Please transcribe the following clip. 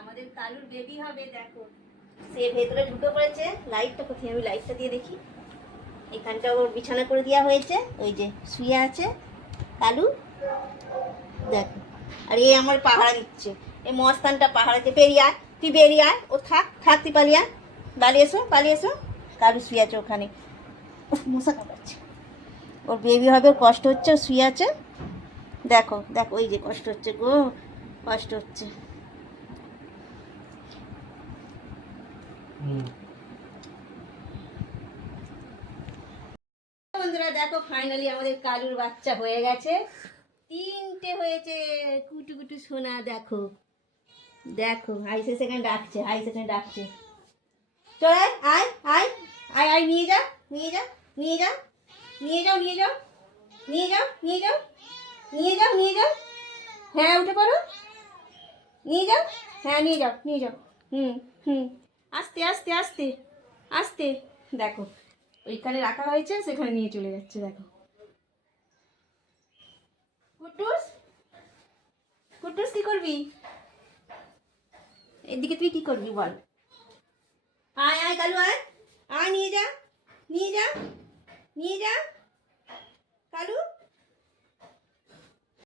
আমাদের কালুর বেবি হবে, দেখো সে ভেতরে ঢুকে পড়েছে। লাইটটা কোথায়, আমি লাইটটা দিয়ে দেখি। এখানটা ওর বিছানা করে দেওয়া হয়েছে, ওই যে শুয়ে আছে কালু, দেখো। আর এ আমার পাহারা দিচ্ছে, এই মস্তানটা পাহারা দিয়ে বেরিয়ে আয়, তুই বেরিয়ে আয়, ও থাক থাক, তুই পালিয়ে আয়, পালিয়ে এসো পালিয়ে এসো। কালু শুয়ে আছে ওখানে, মশা কামড়াচ্ছে। ওর বেবি হবে, ওর কষ্ট হচ্ছে, ও শুয়ে আছে, দেখো দেখো, ওই যে কষ্ট হচ্ছে গো, কষ্ট হচ্ছে। বন্ধুরা দেখো, ফাইনালি আমাদের কালুর বাচ্চা হয়ে গেছে, 3টে হয়েছে, কুটু কুটু সোনা। দেখো দেখো, আইসে সেখানে ডাকছে, আইসে সেখানে ডাকছে, চলে আয় আয় আয় আয়, নিয়ে যা নিয়ে যা নিয়ে যা, নিয়ে যাও নিয়ে যাও নিয়ে যাও নিয়ে যাও নিয়ে যাও নিয়ে যাও, হ্যাঁ উঠে পড়ো, নিয়ে যাও, হ্যাঁ নিয়ে যাও নিয়ে যাও, হুম হুম, আস্তে আস্তে আস্তে আস্তে। দেখো ওইখানে রাখা হয়েছে, সেখানে নিয়ে চলে যাচ্ছে, দেখো। কুটুস কুটুস কি করবি, এদিকে তুই কি করবি বল। আয় আয় কালু আয়, আয় নিয়ে যা নিয়ে যা নিয়ে যা।